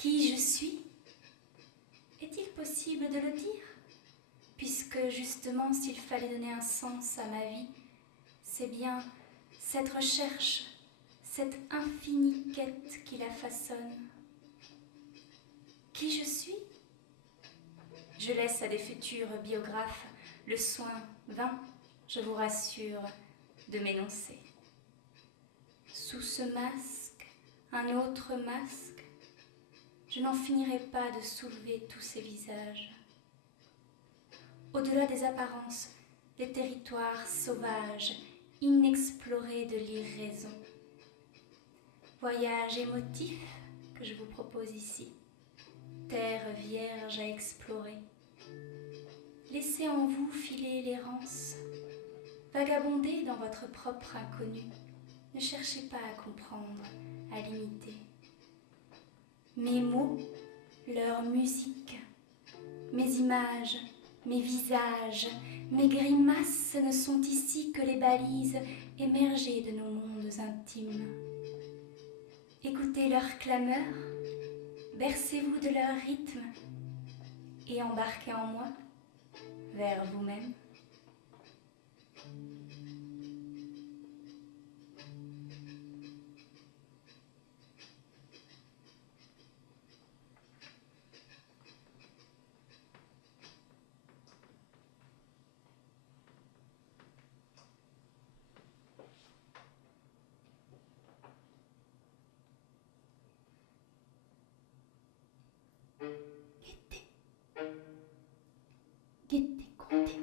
Qui je suis? Est-il possible de le dire? Puisque justement, s'il fallait donner un sens à ma vie, c'est bien cette recherche, cette infinie quête qui la façonne. Qui je suis? Je laisse à des futurs biographes le soin vain, je vous rassure, de m'énoncer. Sous ce masque, un autre masque, je n'en finirai pas de soulever tous ces visages. Au-delà des apparences, des territoires sauvages, inexplorés de l'irraison. Voyage émotif que je vous propose ici, terre vierge à explorer. Laissez en vous filer l'errance, vagabondez dans votre propre inconnu. Ne cherchez pas à comprendre, à l'imiter. Mes mots, leur musique, mes images, mes visages, mes grimaces ne sont ici que les balises émergées de nos mondes intimes. Écoutez leur clameur, bercez-vous de leur rythme et embarquez en moi vers vous-même. Guettez, comptez.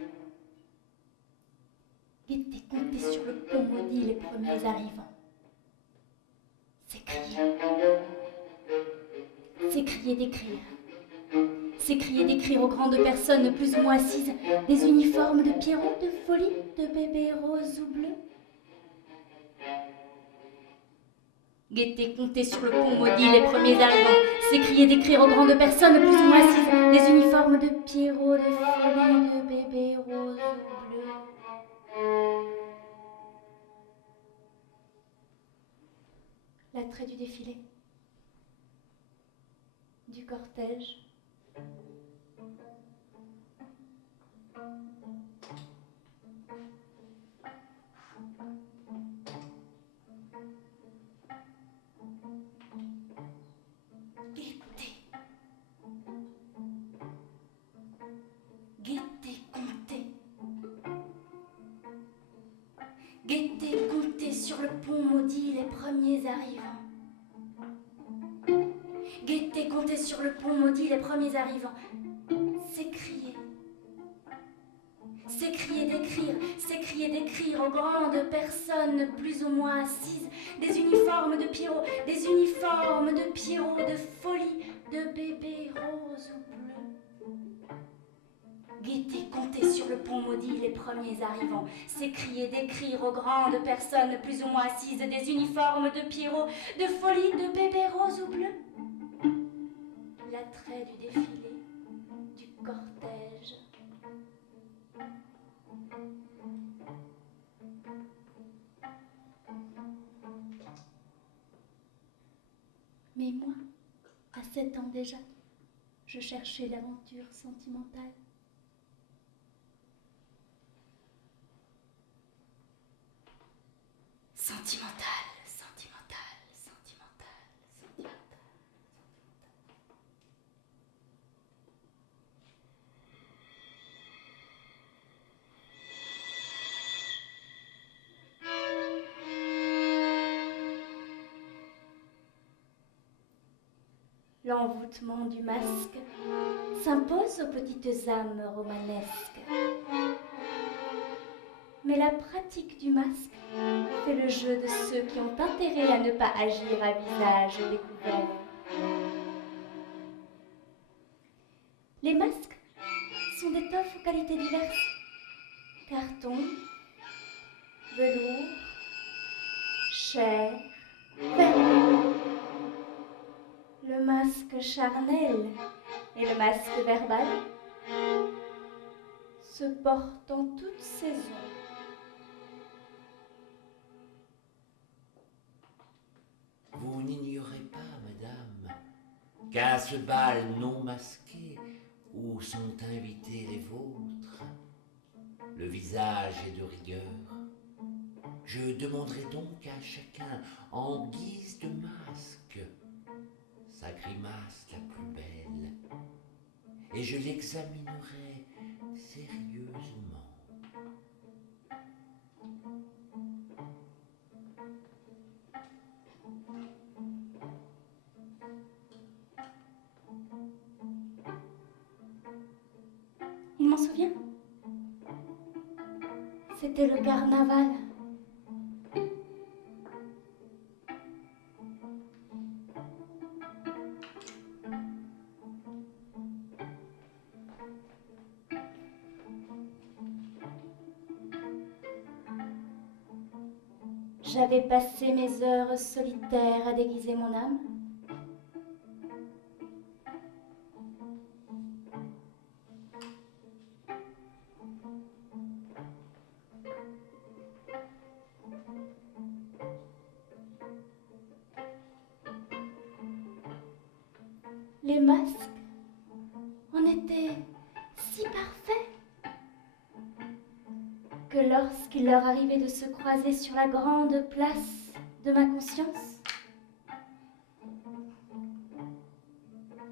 Guettez, comptez sur le pont maudit les premiers arrivants. S'écrier. S'écrier d'écrire. S'écrier d'écrire aux grandes personnes plus ou moins assises des uniformes de Pierrot, de folie, de bébés roses ou bleus. Guettez, comptez sur le pont maudit les premiers arrivants. S'écrier d'écrire aux grandes personnes plus ou moins assises des uniformes de Pierrot, de folie, de bébés roses ou bleus. L'attrait du défilé, du cortège. Guettez, comptez. Guettez, comptez sur le pont maudit les premiers arrivants. Guettez, comptez sur le pont maudit les premiers arrivants. S'écrier. S'écrier d'écrire aux grandes personnes plus ou moins assises des uniformes de Pierrot, des uniformes de Pierrot, de folie, de bébés roses ou bleus. Guettez, comptez sur le pont maudit les premiers arrivants. S'écrier d'écrire aux grandes personnes plus ou moins assises des uniformes de Pierrot, de folie, de bébés roses ou bleus. L'attrait du défilé, du cortège. Mais moi, à 7 ans déjà, je cherchais l'aventure sentimentale. Sentimentale, sentimentale, sentimentale, sentimentale. L'envoûtement du masque s'impose aux petites âmes romanesques. Mais la pratique du masque fait le jeu de ceux qui ont intérêt à ne pas agir à visage découvert. Les masques sont d'étoffes aux qualités diverses. Carton, velours, chair, verre. Le masque charnel et le masque verbal se portent en toute saison. Vous n'ignorez pas, madame, qu'à ce bal non masqué où sont invités les vôtres, le visage est de rigueur. Je demanderai donc à chacun, en guise de masque, sa grimace la plus belle, et je l'examinerai sérieusement. Il m'en souvient. C'était le carnaval. J'avais passé mes heures solitaires à déguiser mon âme. Les masques en étaient si parfaits que lorsqu'il leur arrivait de se croiser sur la grande place de ma conscience,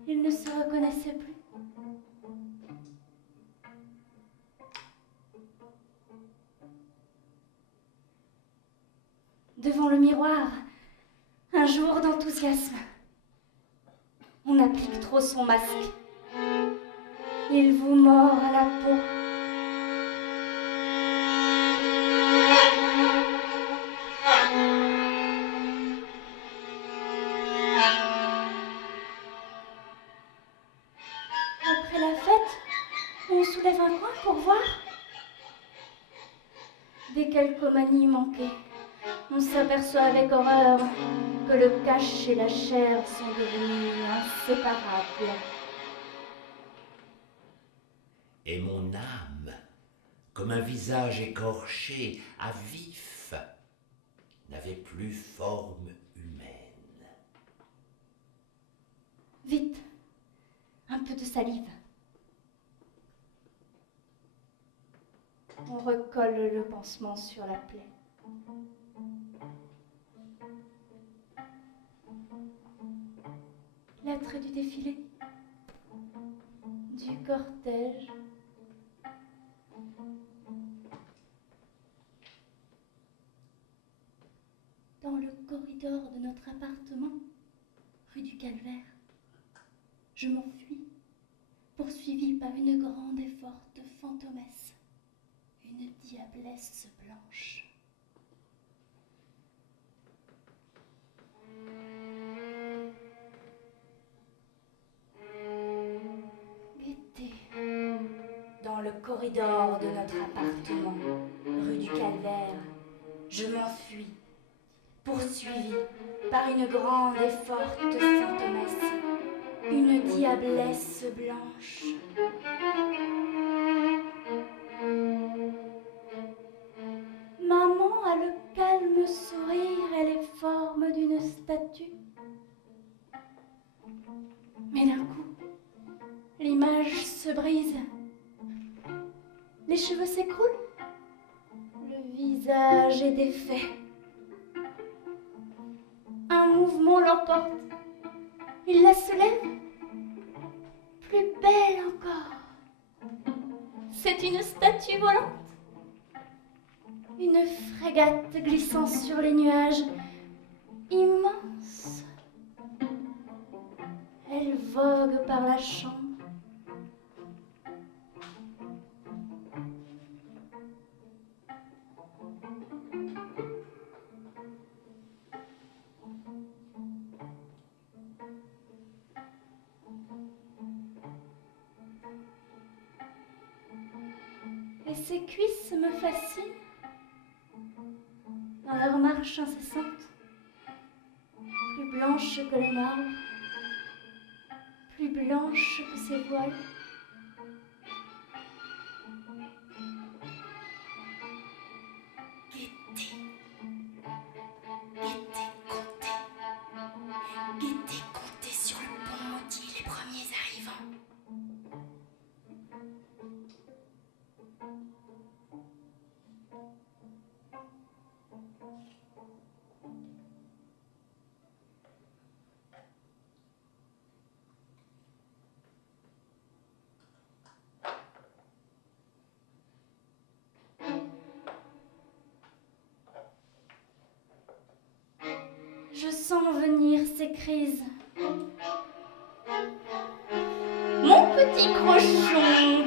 ils ne se reconnaissaient plus. Devant le miroir, un jour d'enthousiasme, on applique trop son masque. Il vous mord à la peau. Après la fête, on soulève un coin pour voir. Des calcomanies manquées, on s'aperçoit avec horreur que le cache et la chair sont devenus inséparables. Et mon âme, comme un visage écorché à vif, n'avait plus forme humaine. Vite, un peu de salive. On recolle le pansement sur la plaie. L'attrait du défilé, du cortège. Dans le corridor de notre appartement, rue du Calvaire, je m'enfuis, poursuivie par une grande et forte fantomesse, une diablesse blanche. Gaieté. Dans le corridor de notre appartement, rue du Calvaire, je m'enfuis, poursuivie par une grande et forte fantomesse, une diablesse blanche. Maman a le calme sourire et les formes d'une statue. Mais d'un coup, l'image se brise. Les cheveux s'écroulent. Le visage est défait. Un mouvement l'emporte. Il la soulève. Plus belle encore. C'est une statue volante. Une frégate glissant sur les nuages. Immense. Elle vogue par la chambre. Et ses cuisses me fascinent dans leur marche incessante, plus blanche que le marbre, plus blanche que ses voiles. Gaieté, gaieté, comptez sur le pont sens venir ces crises. Mon petit crochon,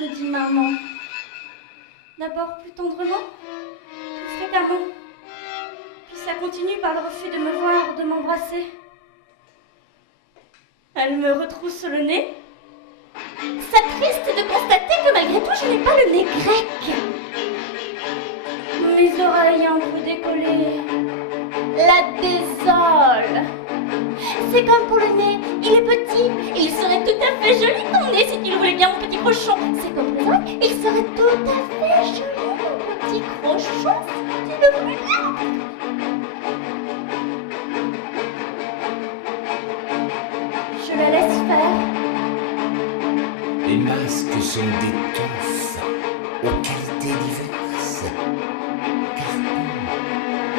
me dit maman. D'abord plus tendrement, plus fréquemment. Puis ça continue par le refus de me voir ou de m'embrasser. Elle me retrousse le nez. Ça triste de constater que malgré tout, je n'ai pas le nez grec. Mes oreilles un peu décollées la désolent. C'est comme pour le nez, il est petit, il serait tout à fait joli ton nez si tu le voulais bien, mon petit crochon. C'est comme pour les oreilles, il serait tout à fait joli, mon petit crochon, si tu le voulais bien. Je la laisse faire. Les masques sont d'étoffes aux qualités diverses. Carton,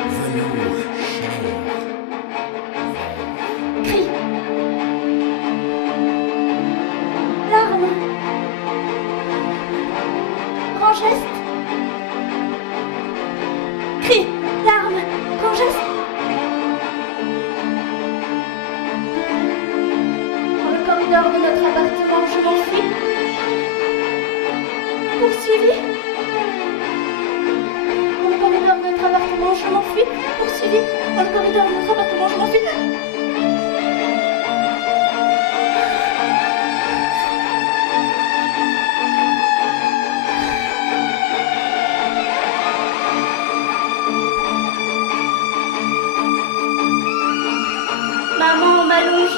velours, chair, verre. Cri. Larmes. Grand geste. Cri. Larmes. Grand geste. Dans le corridor de notre appartement, je m'enfuis. Poursuivi. Dans le corridor de notre appartement, je m'enfuis. Poursuivi. Dans le corridor de notre appartement, je m'enfuis. Maman m'allonge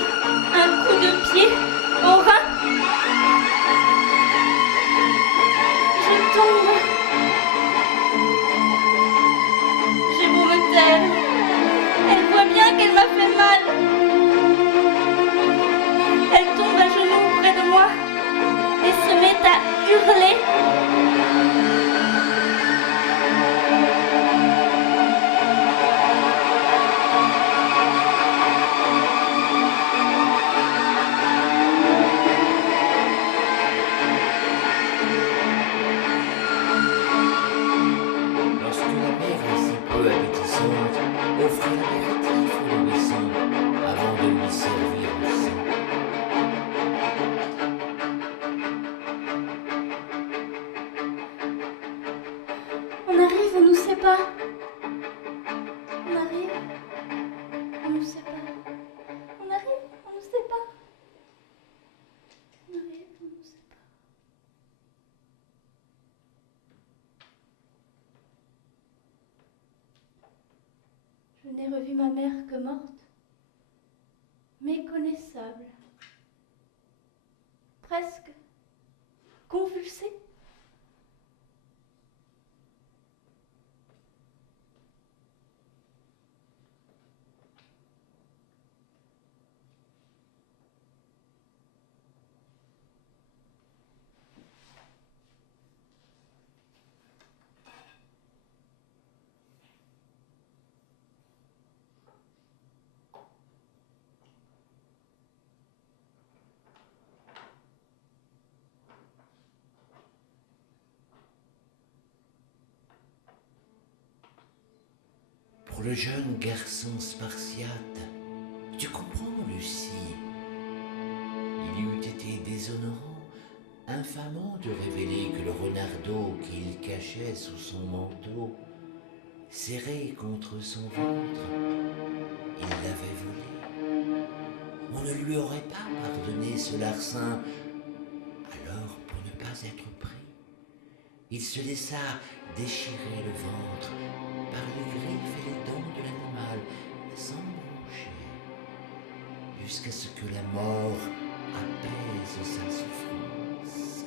un coup de pied au rein. Je tombe. J'ai beau me taire. Elle voit bien qu'elle m'a fait mal. Elle tombe à genoux près de moi et se met à hurler. Lorsque la mère ainsi peu appétissante offrit l'apéritif au nourrisson avant de lui servir le sein. On arrive, on nous sépare. On arrive, on nous sépare. On arrive, on nous sépare. On arrive, on nous sépare. Je n'ai revu ma mère que morte, méconnaissable, presque convulsée. Pour le jeune garçon spartiate, tu comprends, Lucie, il eût été déshonorant, infamant de révéler que le renardeau qu'il cachait sous son manteau, serré contre son ventre, il l'avait volé. On ne lui aurait pas pardonné ce larcin. Alors, pour ne pas être pris, il se laissa déchirer le ventre par les griffes et les dents de l'animal, sans broncher, jusqu'à ce que la mort apaise sa souffrance.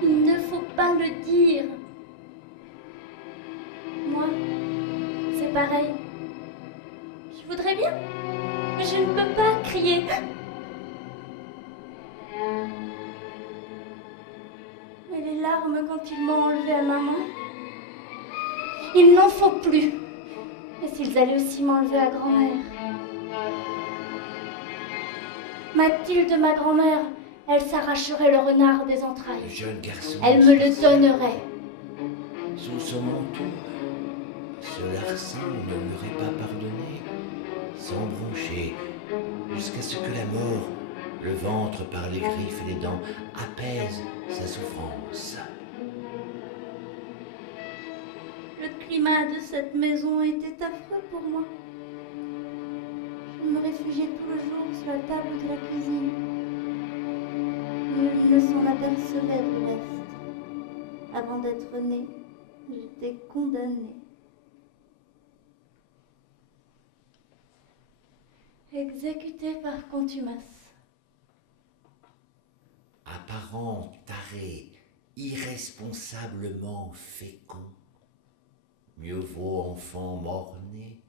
Il ne faut pas le dire. Moi, c'est pareil. Je voudrais bien, mais je ne peux pas crier. Mais les larmes quand ils m'ont enlevé à maman, il n'en faut plus. Et s'ils allaient aussi m'enlever à grand-mère? Mathilde, ma grand-mère, elle s'arracherait le renard des entrailles. Le jeune garçon, Elle me le donnerait. sous son manteau, ce larcin ne lui aurait pas pardonné, s'embrancher jusqu'à ce que la mort, le ventre par les griffes et les dents, apaise sa souffrance. Le climat de cette maison était affreux pour moi. Je me réfugiais tout le jour sur la table de la cuisine. Nul ne s'en apercevait du reste. Avant d'être née, j'étais condamnée. Exécutée par contumace. Apparent taré, irresponsablement fécond, mieux vaut enfant mort-né,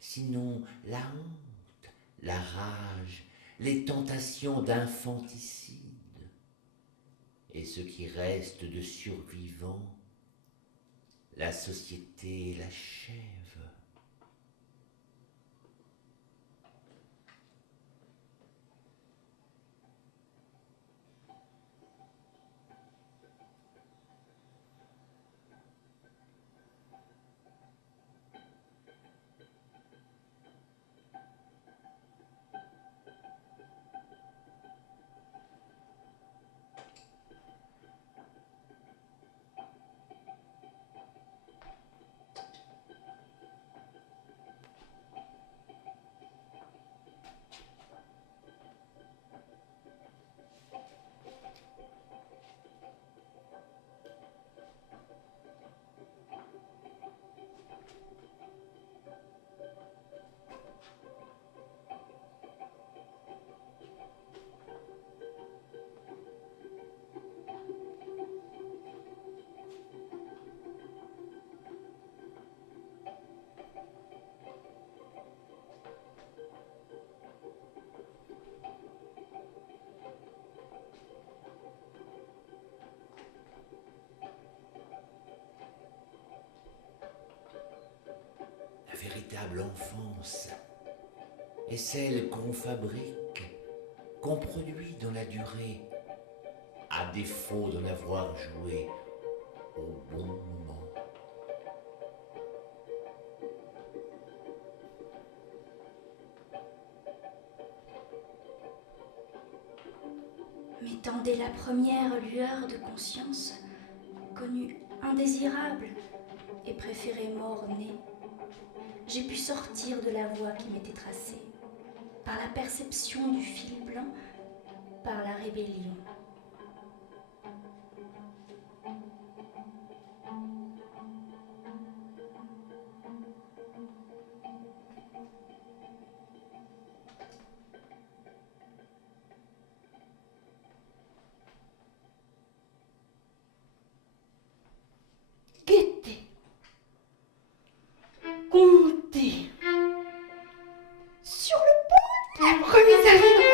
sinon la honte, la rage, les tentations d'infanticide, et ce qui reste de survivant, la société l'achève. La véritable enfance est celle qu'on fabrique, qu'on produit dans la durée, à défaut d'en avoir joué au bon moment. Mais tant dès la première lueur de conscience, connue indésirable et préférée mort-née, j'ai pu sortir de la voie qui m'était tracée, par la perception du fil blanc, par la rébellion. Guettez, comptez. Sur le pont, la première arrive,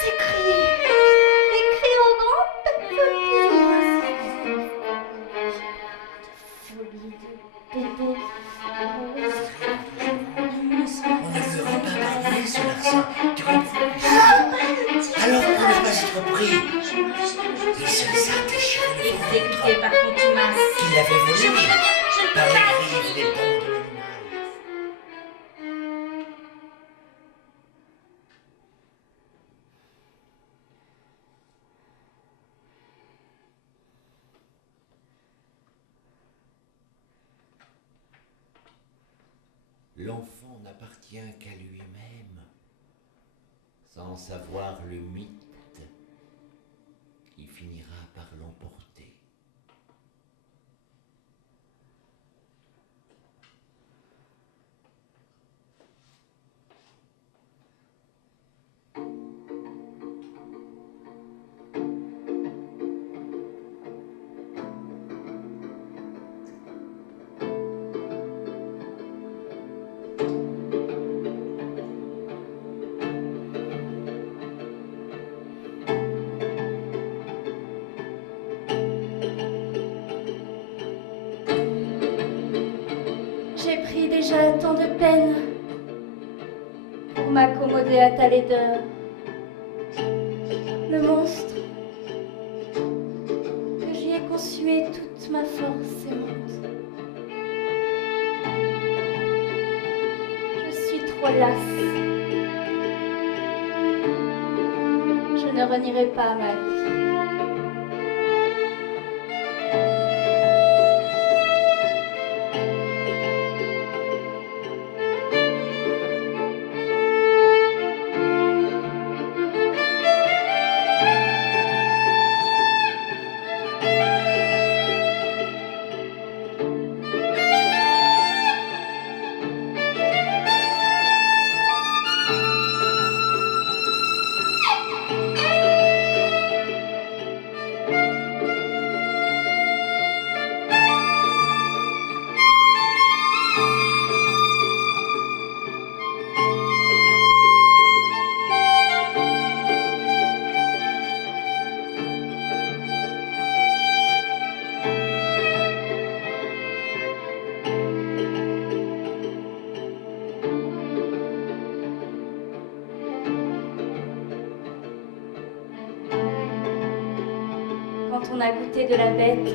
s'écrier. Écrire au grand peuple de folie, de bébé. On ne lui aurait pas pardonné ce larcin, tu comprends? Alors pour ne pas être pris, il se les a déchirés le Exécuté ventre, par contumace. qu'il avait volé Je ne par peux pas les griffes et les dents de l'animal. L'enfant n'appartient qu'à lui-même, sans savoir le mythe qui finira par l'emporter. J'ai pris déjà tant de peine pour m'accommoder à ta laideur. Le monstre que j'y ai consumé toute ma force aimante. trop lasse. Je ne renierai pas ma vie. Quand on a goûté de la bête,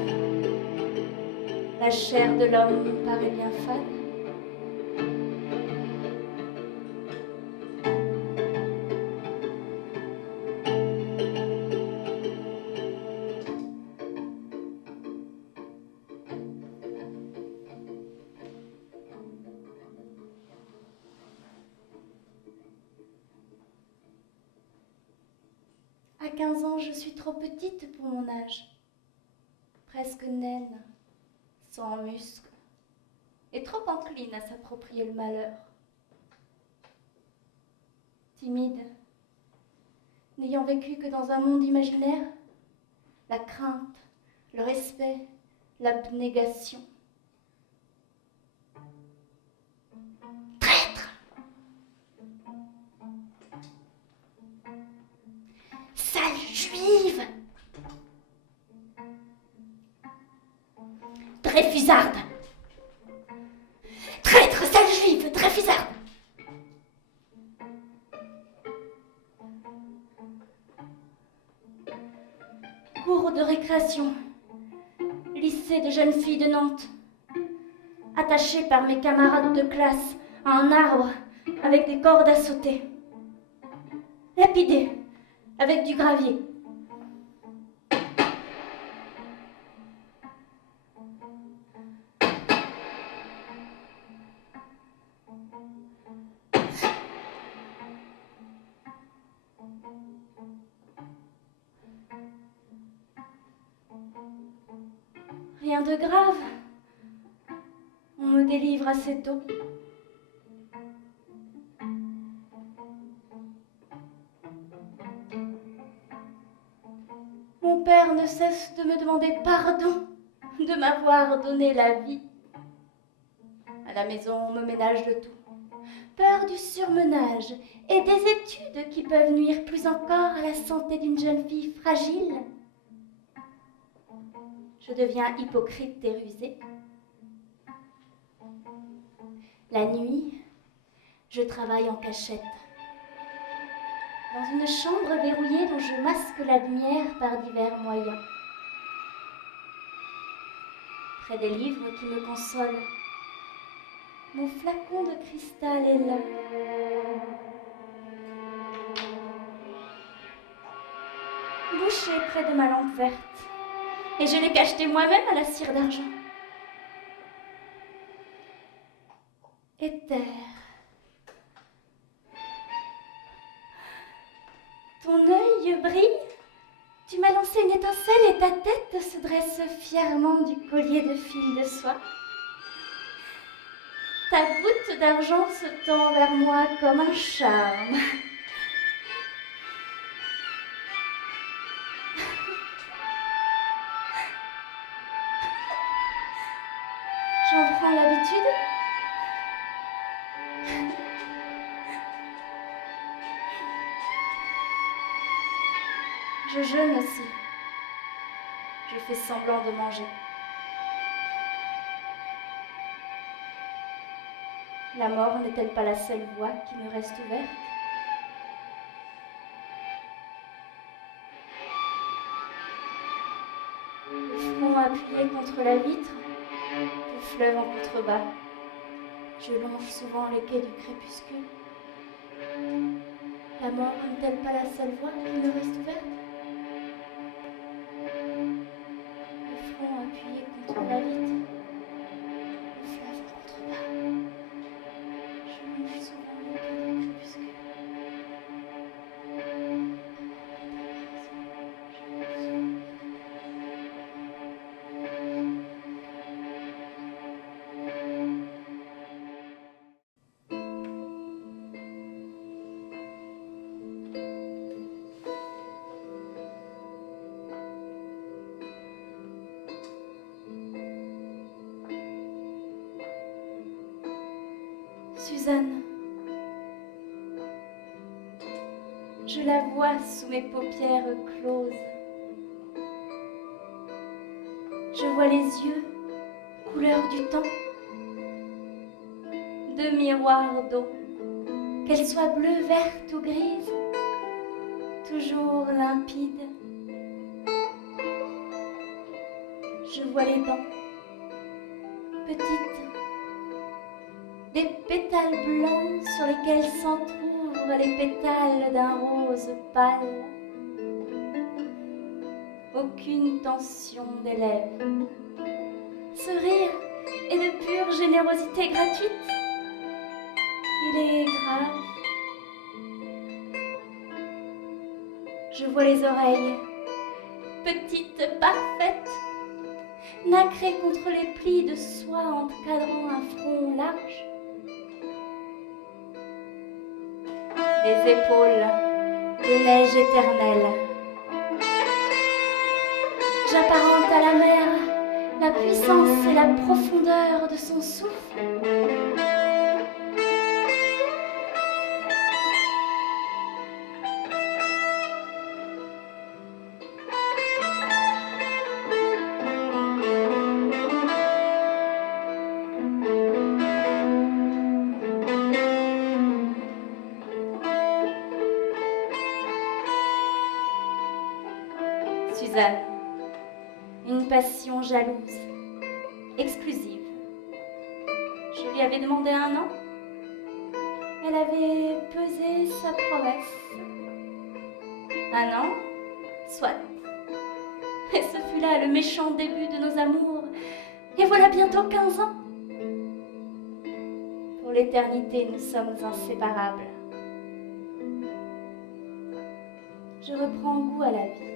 la chair de l'homme paraît bien fade. À 15 ans, je suis trop petite pour mon âge. Presque naine, sans muscles, et trop encline à s'approprier le malheur. Timide, n'ayant vécu que dans un monde imaginaire, la crainte, le respect, l'abnégation. Traître! Sale juive! Dreyfusarde! Traître, sale juive, Dreyfusarde! Cours de récréation, lycée de jeunes filles de Nantes, attachée par mes camarades de classe à un arbre avec des cordes à sauter, lapidée avec du gravier. Rien de grave. On me délivre assez tôt. Mon père ne cesse de me demander pardon de m'avoir donné la vie. À la maison, on me ménage de tout. Peur du surmenage et des études qui peuvent nuire plus encore à la santé d'une jeune fille fragile. Je deviens hypocrite et rusée. La nuit, je travaille en cachette. Dans une chambre verrouillée dont je masque la lumière par divers moyens. Près des livres qui me consolent, mon flacon de cristal est là. Bouché près de ma lampe verte, et je l'ai cacheté moi-même à la cire d'argent. Éther, ton œil brille, tu m'as lancé une étincelle et ta tête se dresse fièrement du collier de fil de soie. Ta goutte d'argent se tend vers moi comme un charme. J'en prends l'habitude. Je jeûne aussi. Je fais semblant de manger. La mort n'est-elle pas la seule voie qui me reste ouverte? Le front appuyé contre la vitre, le fleuve en contrebas. Je longe souvent les quais du crépuscule. La mort n'est-elle pas la seule voie qui me reste ouverte? Le front appuyé contre la vitre, le fleuve en contrebas. Je longe souvent les quais du crépuscule. Suzanne, je la vois sous mes paupières closes. Je vois les yeux, couleur du temps, deux miroirs d'eau, qu'elles soient bleues, vertes ou grises, toujours limpides. Je vois les dents, petites, des pétales blancs sur lesquels s'entr'ouvrent les pétales d'un rose pâle. Aucune tension des lèvres. Ce rire est de pure générosité gratuite. Il est grave. Je vois les oreilles, petites, parfaites, nacrées contre les plis de soie encadrant un front large. Des épaules de neige éternelle. J'apparente à la mer la puissance et la profondeur de son souffle. Suzanne, une passion jalouse, exclusive. Je lui avais demandé 1 an. Elle avait pesé sa promesse. 1 an, soit. Et ce fut là le méchant début de nos amours. Et voilà bientôt 15 ans. Pour l'éternité, nous sommes inséparables. Je reprends goût à la vie.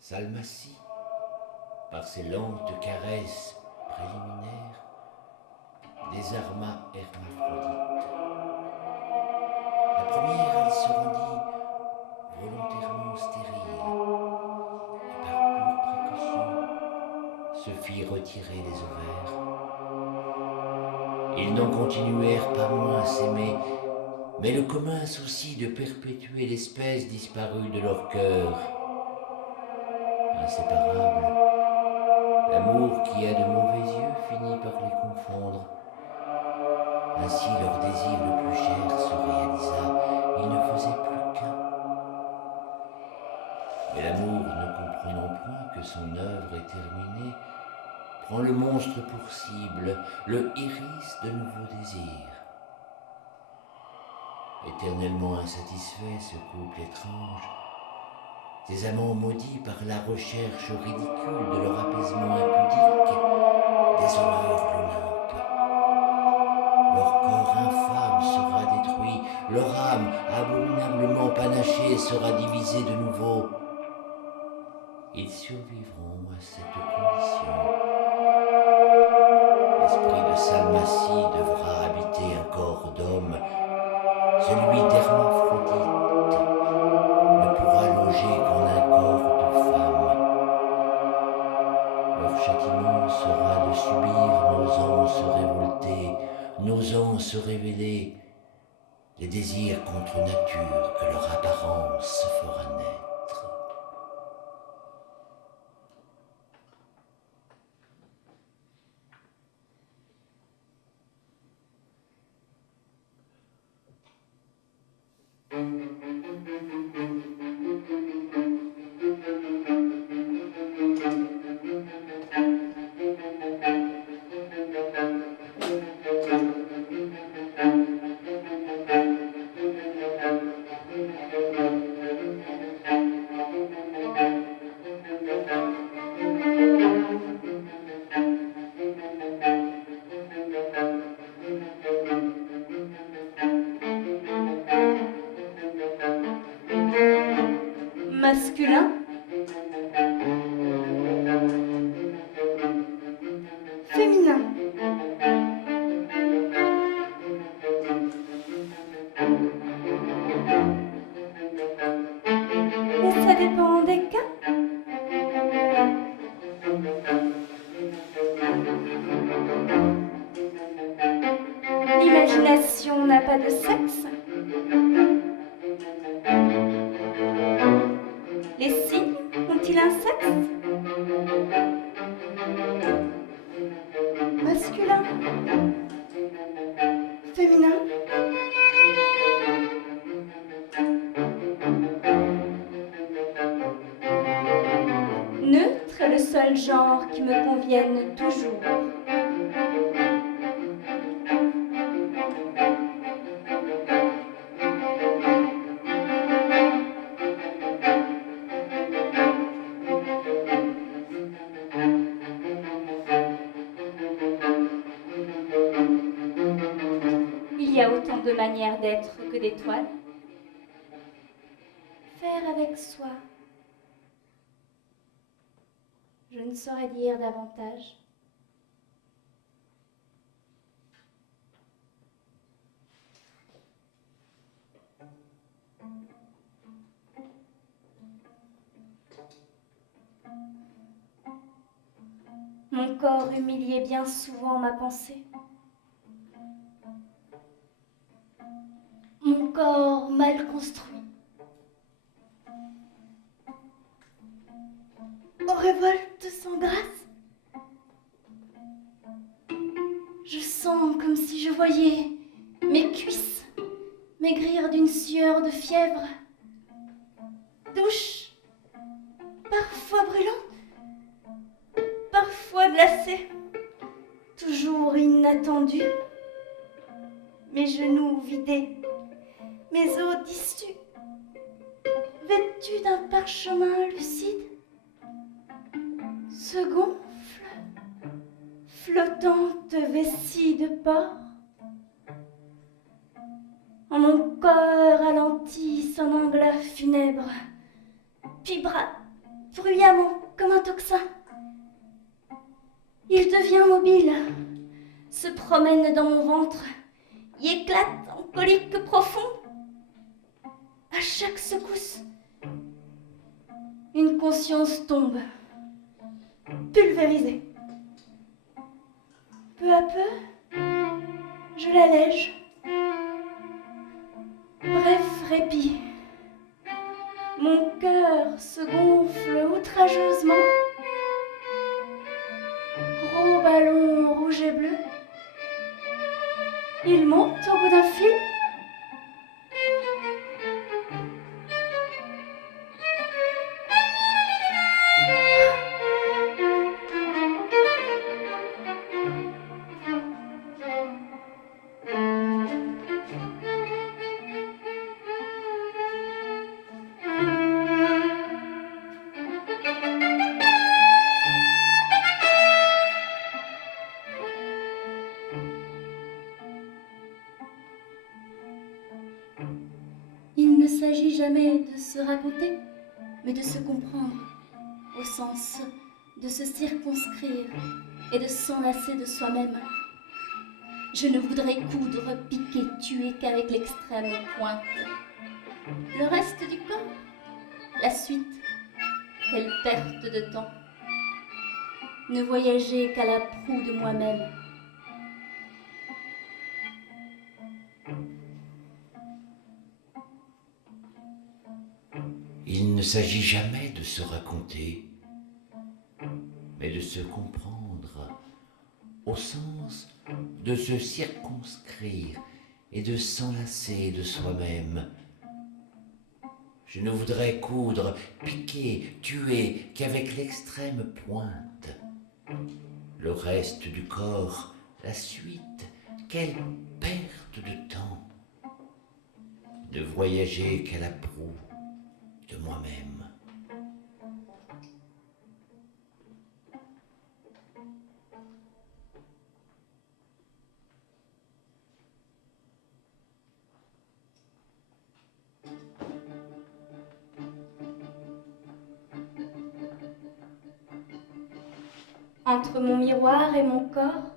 Salmacie, par ses lentes caresses préliminaires, désarma Hermaphrodite. La première, elle se rendit volontairement stérile, et par pure précaution se fit retirer les ovaires. Ils n'en continuèrent pas moins à s'aimer, mais le commun souci de perpétuer l'espèce disparut de leur cœur. Inséparables, l'amour qui a de mauvais yeux finit par les confondre. Ainsi leur désir le plus cher se réalisa, ils ne faisaient plus qu'un. Mais l'amour, ne comprenant point que son œuvre est terminée, prend le monstre pour cible, le hérisse de nouveaux désirs. Éternellement insatisfait, ce couple étrange, ces amants maudits par la recherche ridicule de leur apaisement impudique, déshonorent l'Olympe. Leur corps infâme sera détruit, leur âme abominablement panachée sera divisée de nouveau. Ils survivront à cette condition, L'esprit de Salmacie devra habiter un corps d'homme. Celui d'Hermaphrodite ne pourra loger qu'en un corps de femme. Leur châtiment sera de subir, n'osant se révolter, n'osant se révéler, les désirs contre nature que leur apparence fera naître. Masculin, féminin, et ça dépend des cas. L'imagination n'a pas de sexe. Les signes ont-ils un sexe? Masculin, féminin, neutre est le seul genre qui me convienne toujours. Il y a autant de manières d'être que d'étoiles. Faire avec soi. Je ne saurais dire davantage. Mon corps humiliait bien souvent ma pensée. Mon corps mal construit. En révolte sans grâce. Je sens comme si je voyais mes cuisses maigrir d'une sueur de fièvre. Douche, parfois brûlante, parfois glacée, toujours inattendue. Mes genoux vidés, mes os dissus, vêtus d'un parchemin lucide, se gonfle, flottante vessie de porc. En mon corps ralenti son englas funèbre, vibra bruyamment comme un tocsin. Il devient mobile, se promène dans mon ventre, y éclate en colique profonde. À chaque secousse, une conscience tombe, pulvérisée. Peu à peu, je l'allège. Bref répit. Mon cœur se gonfle outrageusement. Gros ballon rouge et bleu. Il monte au bout d'un fil. Il ne s'agit jamais de se raconter, mais de se comprendre, au sens de se circonscrire et de s'enlacer de soi-même. Je ne voudrais coudre, piquer, tuer qu'avec l'extrême pointe. Le reste du corps, la suite, quelle perte de temps. Ne voyager qu'à la proue de moi-même. Il ne s'agit jamais de se raconter, mais de se comprendre, au sens de se circonscrire et de s'enlacer de soi-même. Je ne voudrais coudre, piquer, tuer qu'avec l'extrême pointe. Le reste du corps, la suite, quelle perte de temps. Ne voyager qu'à la proue de moi-même. Entre mon miroir et mon corps,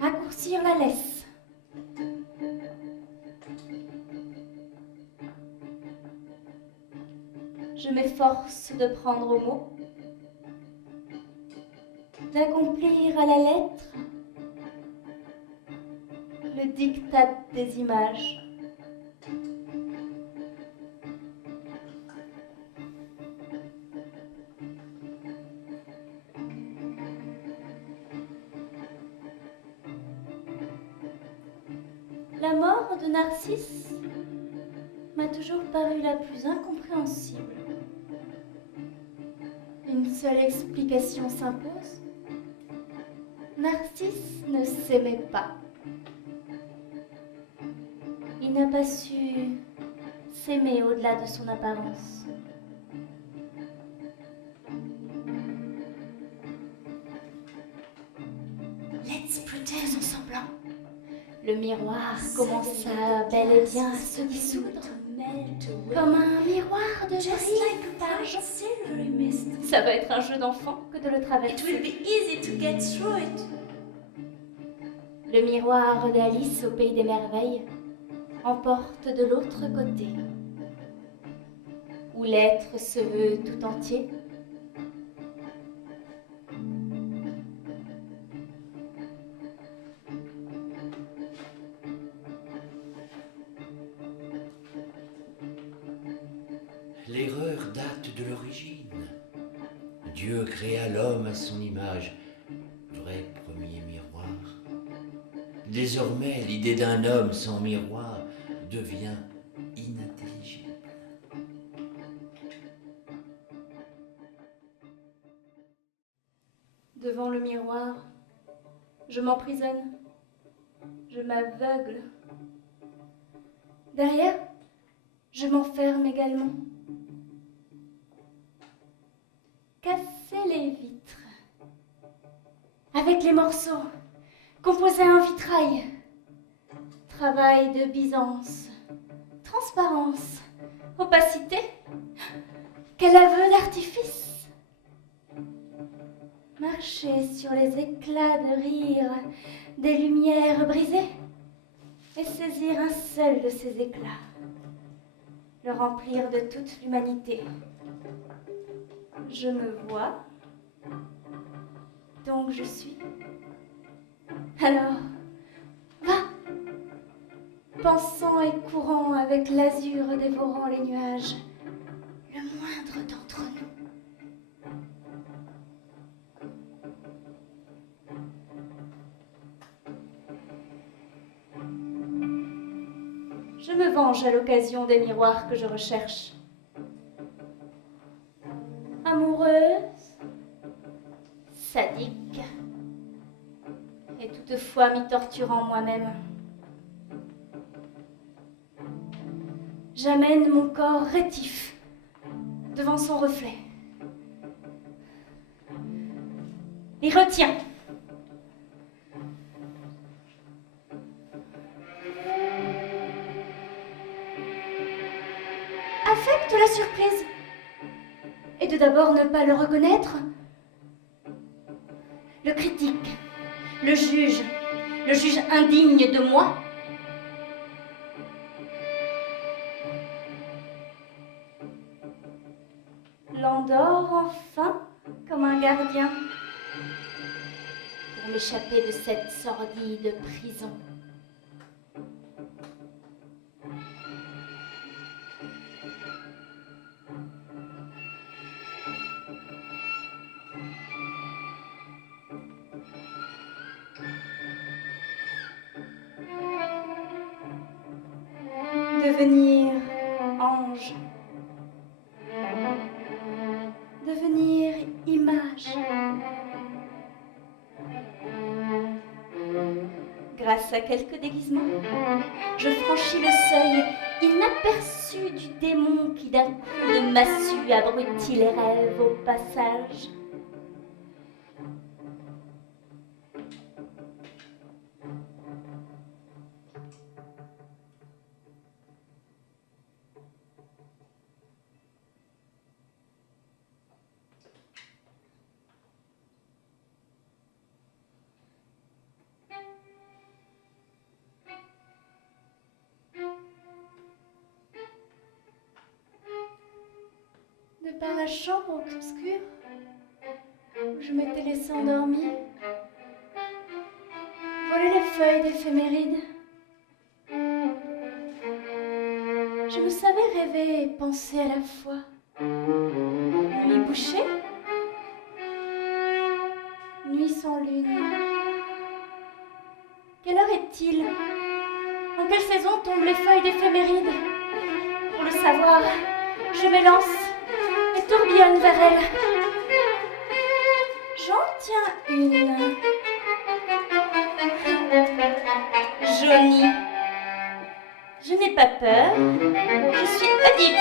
raccourcir la laisse. Je m'efforce de prendre au mot, d'accomplir à la lettre le diktat des images. La mort de Narcisse m'a toujours paru la plus incompréhensible. Une seule explication s'impose. Narcisse ne s'aimait pas. Il n'a pas su s'aimer au-delà de son apparence. Let's pretend. Faisons semblant. Le miroir commença bel et bien à se dissoudre, comme un miroir de gris. Silvery mist. Ça va être un jeu d'enfant que de le It will traverser. be easy to get through it. Le miroir d'Alice au pays des merveilles emporte de l'autre côté, où l'être se veut tout entier. L'erreur date de l'origine. Dieu créa l'homme à son image, vrai premier miroir. Désormais, l'idée d'un homme sans miroir devient inintelligible. Devant le miroir, je m'emprisonne, je m'aveugle. Derrière, je m'enferme également. Casser les vitres. Avec les morceaux, composer un vitrail. Travail de Byzance. Transparence. Opacité. Quel aveu d'artifice. Marcher sur les éclats de rire des lumières brisées et saisir un seul de ces éclats. Le remplir de toute l'humanité. Je me vois, donc je suis. Alors, va, pensant et courant avec l'azur dévorant les nuages, le moindre d'entre nous. Je me venge à l'occasion des miroirs que je recherche. Amoureuse, sadique, et toutefois m'y torturant moi-même. J'amène mon corps rétif devant son reflet. Et retiens. Affecte la surprise. et de d'abord ne pas le reconnaître? Le critique, le juge indigne de moi? L'endort enfin comme un gardien pour m'échapper de cette sordide prison. Devenir ange, devenir image. Grâce à quelques déguisements, je franchis le seuil inaperçu du démon qui d'un coup de massue abrutit les rêves au passage. De par la chambre obscure où je m'étais laissée endormir, voler les feuilles d'éphéméride. Je me savais rêver et penser à la fois. Nuit bouchée, nuit sans lune. Quelle heure est-il? En quelle saison tombent les feuilles d'éphéméride? Pour le savoir, je m'élance et tourbillonne vers elle. J'en tiens une. Jaunie. Je n'ai pas peur. Je suis Oedipe.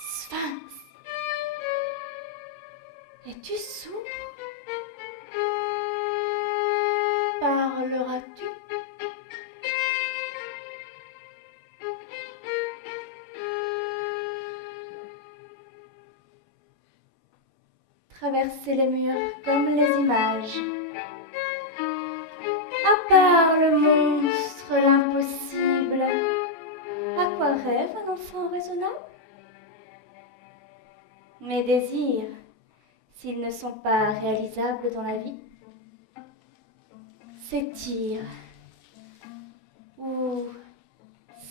Sphinx. Es-tu sourd? Parleras-tu? Traverser les murs comme les images. À part le monstre, l'impossible, à quoi rêve un enfant raisonnable? Mes désirs, s'ils ne sont pas réalisables dans la vie, s'étirent ou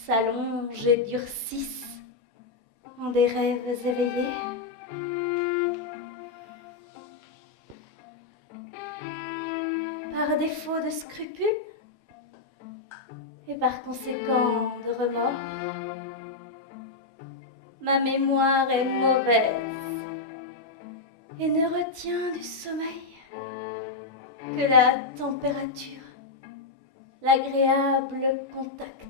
s'allongent et durcissent en des rêves éveillés. Par défaut de scrupules et par conséquent de remords, ma mémoire est mauvaise et ne retient du sommeil que la température, l'agréable contact.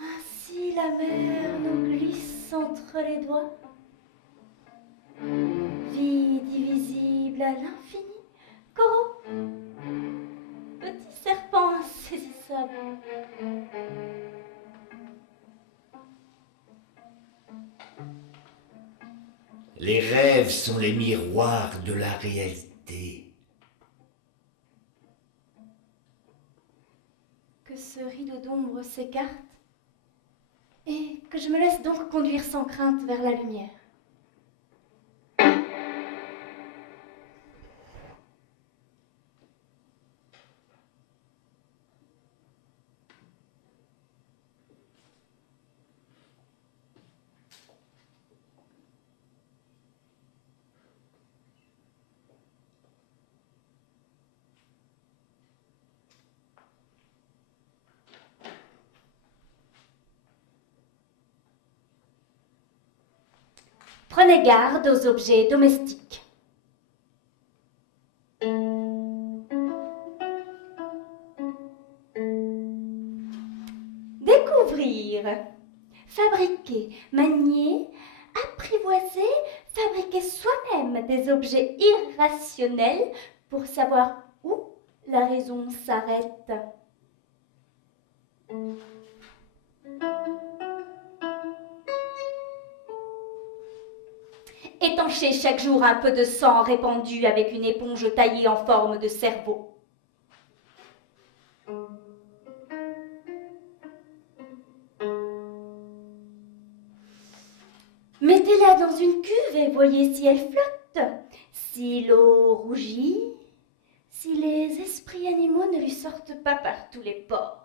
Ainsi la mer nous glisse entre les doigts, vie divisible à l'infini, coraux, petit serpent insaisissable. Les rêves sont les miroirs de la réalité. Que ce rideau d'ombre s'écarte et que je me laisse donc conduire sans crainte vers la lumière. Prenez garde aux objets domestiques. Découvrir, fabriquer, manier, apprivoiser, fabriquer soi-même des objets irrationnels pour savoir où la raison s'arrête. étancher chaque jour un peu de sang répandu avec une éponge taillée en forme de cerveau. Mettez-la dans une cuve et voyez si elle flotte, si l'eau rougit, si les esprits animaux ne lui sortent pas par tous les pores.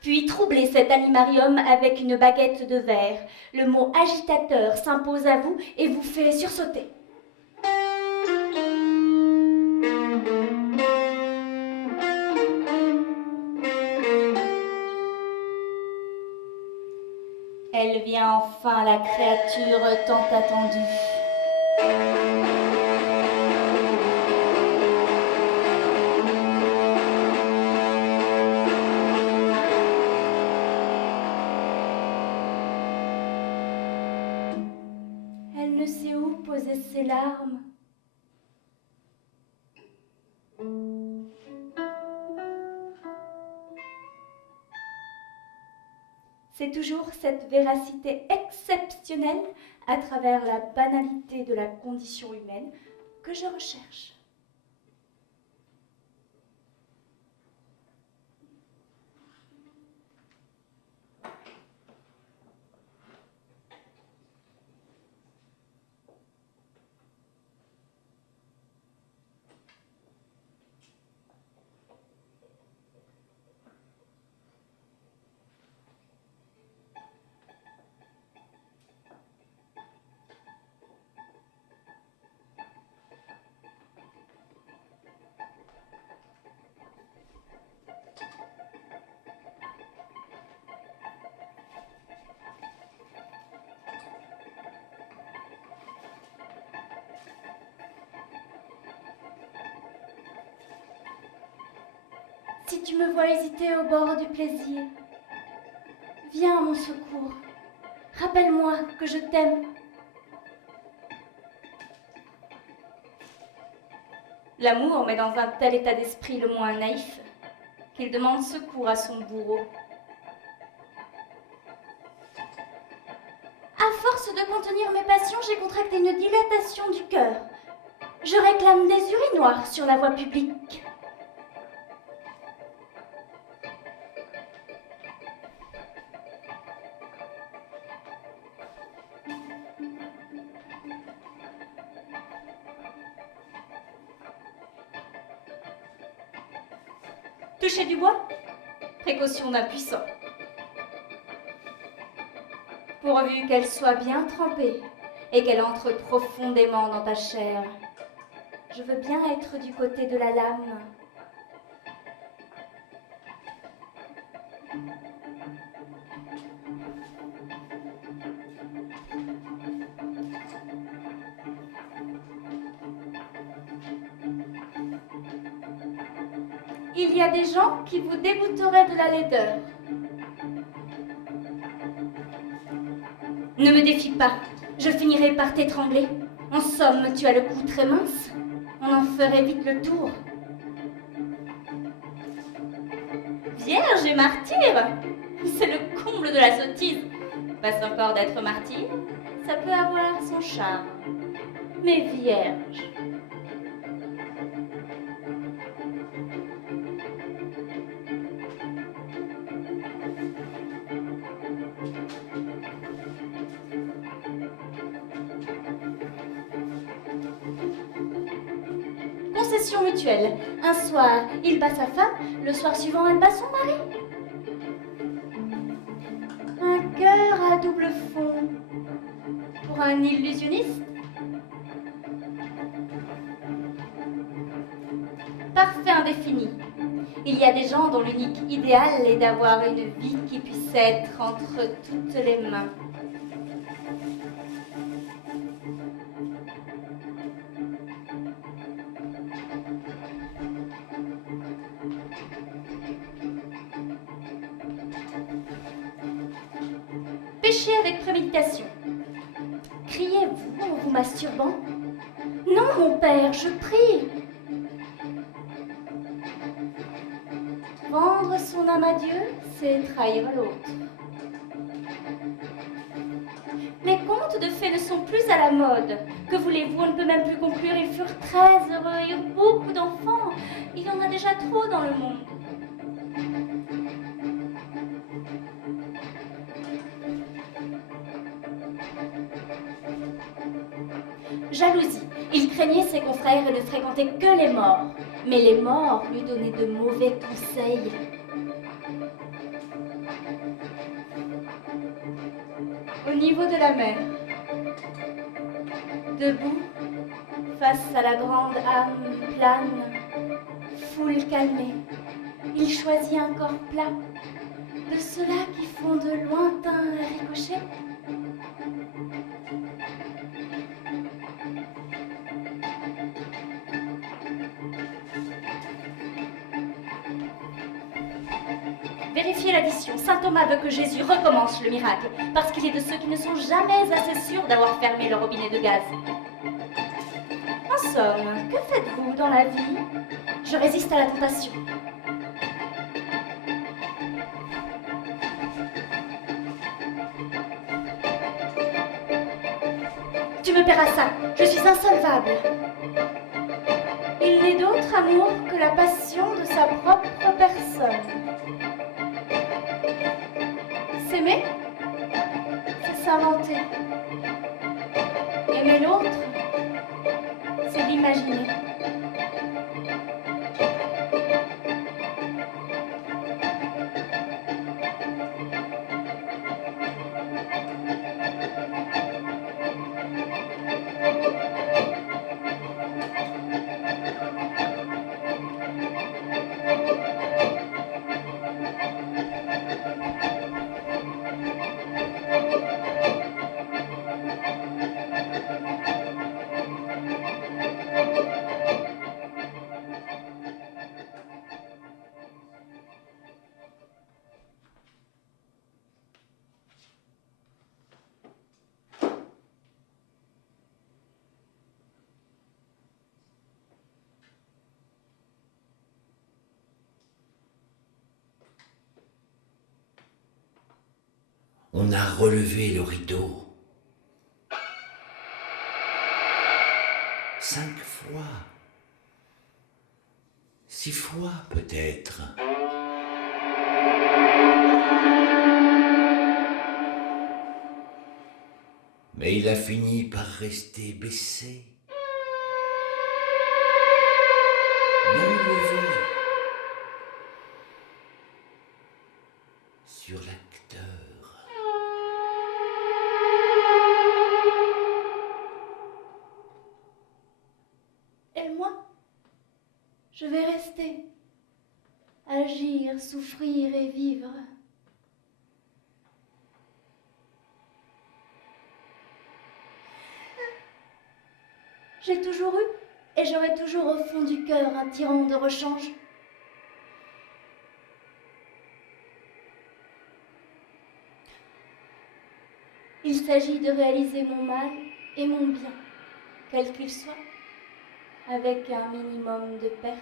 Puis troublez cet animarium avec une baguette de verre. Le mot agitateur s'impose à vous et vous fait sursauter. Elle vient enfin, la créature tant attendue. Elle ne sait où poser ses larmes. C'est toujours cette véracité exceptionnelle à travers la banalité de la condition humaine que je recherche. Si tu me vois hésiter au bord du plaisir, viens à mon secours. Rappelle-moi que je t'aime. L'amour met dans un tel état d'esprit le moins naïf qu'il demande secours à son bourreau. À force de contenir mes passions, j'ai contracté une dilatation du cœur. Je réclame des urinoirs sur la voie publique. Toucher du bois, précaution d'impuissant. Pourvu qu'elle soit bien trempée et qu'elle entre profondément dans ta chair. Je veux bien être du côté de la lame. Il y a des gens qui vous dégoûteraient de la laideur. Ne me défie pas, je finirai par t'étrangler. En somme, tu as le cou très mince, on en ferait vite le tour. Vierge et martyr, c'est le comble de la sottise. Passe encore d'être martyr, ça peut avoir son charme. Mais vierge... Concession mutuelle. Un soir, il bat sa femme, le soir suivant, elle bat son mari. Un cœur à double fond. Pour un illusionniste. Parfait indéfini. Il y a des gens dont l'unique idéal est d'avoir une vie qui puisse être entre toutes les mains. Péchez avec préméditation. Criez-vous en vous masturbant? Non, mon père, je prie. Vendre son âme à Dieu, c'est trahir l'autre. contes de fées ne sont plus à la mode. Que voulez-vous, on ne peut même plus conclure. Ils furent très heureux, ils eurent beaucoup d'enfants. Il y en a déjà trop dans le monde. Jalousie. Il craignait ses confrères et ne fréquentait que les morts. Mais les morts lui donnaient de mauvais conseils. Au niveau de la mer, debout, face à la grande âme plane, foule calmée, il choisit un corps plat, de ceux-là qui font de lointains ricochets. Vérifiez l'addition. Saint Thomas veut que Jésus recommence le miracle, parce qu'il est de ceux qui ne sont jamais assez sûrs d'avoir fermé le robinet de gaz. En somme, que faites-vous dans la vie? Je résiste à la tentation. Tu me paieras ça, je suis insolvable. Il n'est d'autre amour que la passion de sa propre personne. S'aimer, c'est s'inventer. Aimer l'autre, c'est l'imaginer. On a relevé le rideau 5 fois, 6 fois peut-être. Mais il a fini par rester baissé, non levé, sur l'acteur. Et moi, je vais rester, agir, souffrir et vivre. J'ai toujours eu et j'aurai toujours au fond du cœur un tyran de rechange. Il s'agit de réaliser mon mal et mon bien, quel qu'il soit, avec un minimum de pertes.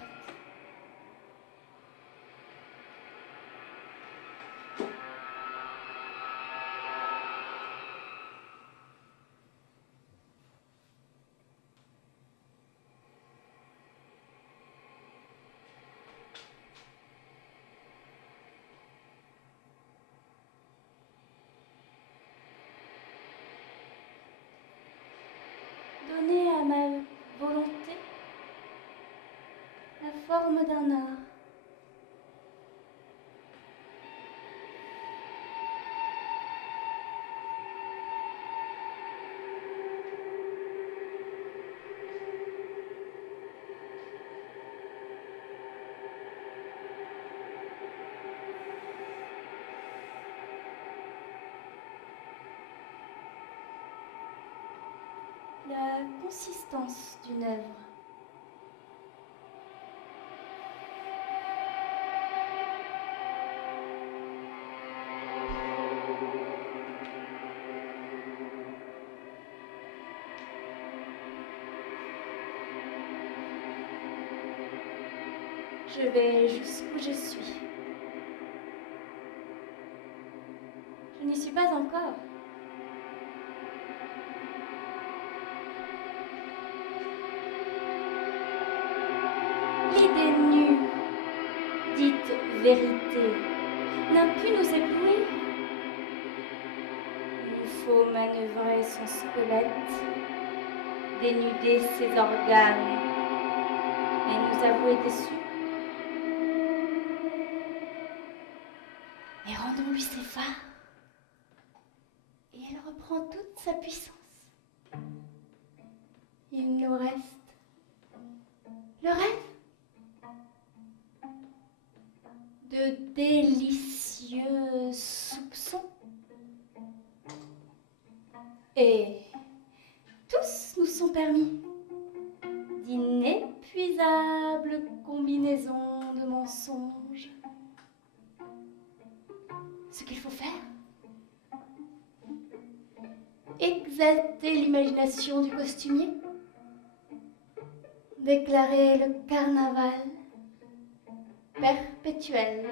Donner à ma volonté la forme d'un art. La consistance d'une œuvre. Je vais jusqu'où je suis. Je n'y suis pas encore. l'idée nue, dite vérité, n'a pu nous éblouir. Il nous faut manœuvrer son squelette, dénuder ses organes et nous avouer déçus. Et rendons-lui ses phares, et elle reprend toute sa puissance. Il nous reste le rêve de délicieux soupçons. Et tous nous sont permis d'inépuisables combinaisons de mensonges. Ce qu'il faut faire, exalter l'imagination du costumier, déclarer le carnaval perpétuel